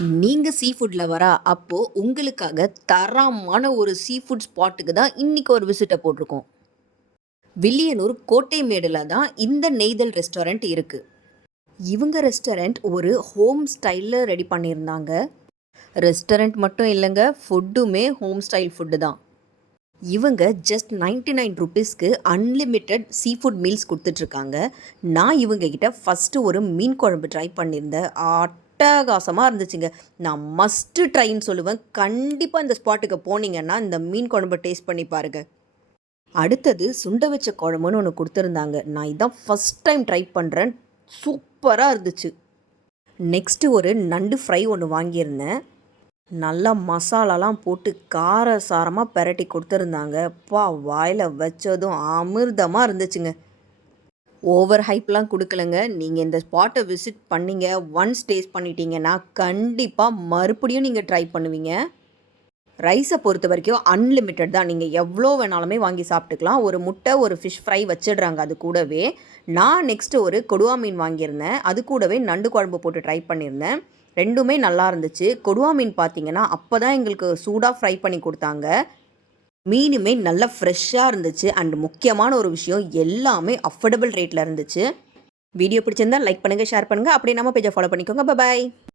நீங்க sea food லவரா? அப்போ உங்களுக்காக தரமான ஒரு சீ ஃபுட் ஸ்பாட்டுக்கு தான் இன்னைக்கு ஒரு விசிட்ட போட்டிருக்கோம். வில்லியனூர் கோட்டைமேடுல தான் இந்த நெய்தல் ரெஸ்டாரண்ட் இருக்கு. இவங்க ரெஸ்டாரண்ட் ஒரு ஹோம் ஸ்டைல்ல ரெடி பண்ணியிருந்தாங்க. ரெஸ்டாரண்ட் மட்டும் இல்லைங்க, ஃபுட்டுமே ஹோம் ஸ்டைல் ஃபுட்டு தான். இவங்க ஜஸ்ட் 99 ருபீஸ்க்கு அன்லிமிட்டெட் சீ ஃபுட் மீல்ஸ் கொடுத்துட்ருக்காங்க. நான் இவங்க கிட்ட ஃபஸ்ட்டு ஒரு மீன் குழம்பு ட்ரை பண்ணியிருந்தேன். அட்டகாசமாக இருந்துச்சுங்க. நான் மஸ்ட்டு ட்ரைன்னு சொல்லுவேன். கண்டிப்பாக இந்த ஸ்பாட்டுக்கு போனீங்கன்னா இந்த மீன் குழம்பு டேஸ்ட் பண்ணி பாருங்கள். அடுத்தது சுண்ட வச்ச குழம்புன்னு ஒன்று கொடுத்துருந்தாங்க. நான் இதான் ஃபஸ்ட் டைம் ட்ரை பண்ணுறேன். சூப்பராக இருந்துச்சு. நெக்ஸ்ட்டு ஒரு நண்டு ஃப்ரை ஒன்று வாங்கியிருந்தேன். நல்லா மசாலாலாம் போட்டு காரசாரமாக பெரட்டி கொடுத்துருந்தாங்க. வாயில் வச்சதும் அமிர்தமாக இருந்துச்சுங்க. ஓவர் ஹைப்லாம் கொடுக்கலங்க. நீங்கள் இந்த ஸ்பாட்டை விசிட் பண்ணீங்க, ஒன்ஸ் டேஸ்ட் பண்ணிட்டீங்கன்னா கண்டிப்பாக மறுபடியும் நீங்கள் ட்ரை பண்ணுவீங்க. ரைஸை பொறுத்த வரைக்கும் அன்லிமிட்டட் தான். நீங்கள் எவ்வளோ வேணாலுமே வாங்கி சாப்பிட்டுக்கலாம். ஒரு முட்டை, ஒரு ஃபிஷ் ஃப்ரை வச்சிடுறாங்க அது கூடவே. நான் நெக்ஸ்ட்டு ஒரு கொடுவா மீன் வாங்கியிருந்தேன். அது கூடவே நண்டு குழம்பு போட்டு ட்ரை பண்ணியிருந்தேன். ரெண்டுமே நல்லா இருந்துச்சு. கொடுவா மீன் பார்த்தீங்கன்னா அப்போ தான் எங்களுக்கு சூடாக ஃப்ரை பண்ணி கொடுத்தாங்க. மீனுமே நல்லா ஃப்ரெஷ்ஷாக இருந்துச்சு. அண்ட் முக்கியமான ஒரு விஷயம், எல்லாமே அஃபோர்டபுள் ரேட்டில் இருந்துச்சு. வீடியோ பிடிச்சிருந்தால் லைக் பண்ணுங்கள், ஷேர் பண்ணுங்கள். அப்படியே நம்ம பேஜை ஃபாலோ பண்ணிக்கோங்க. பாய்.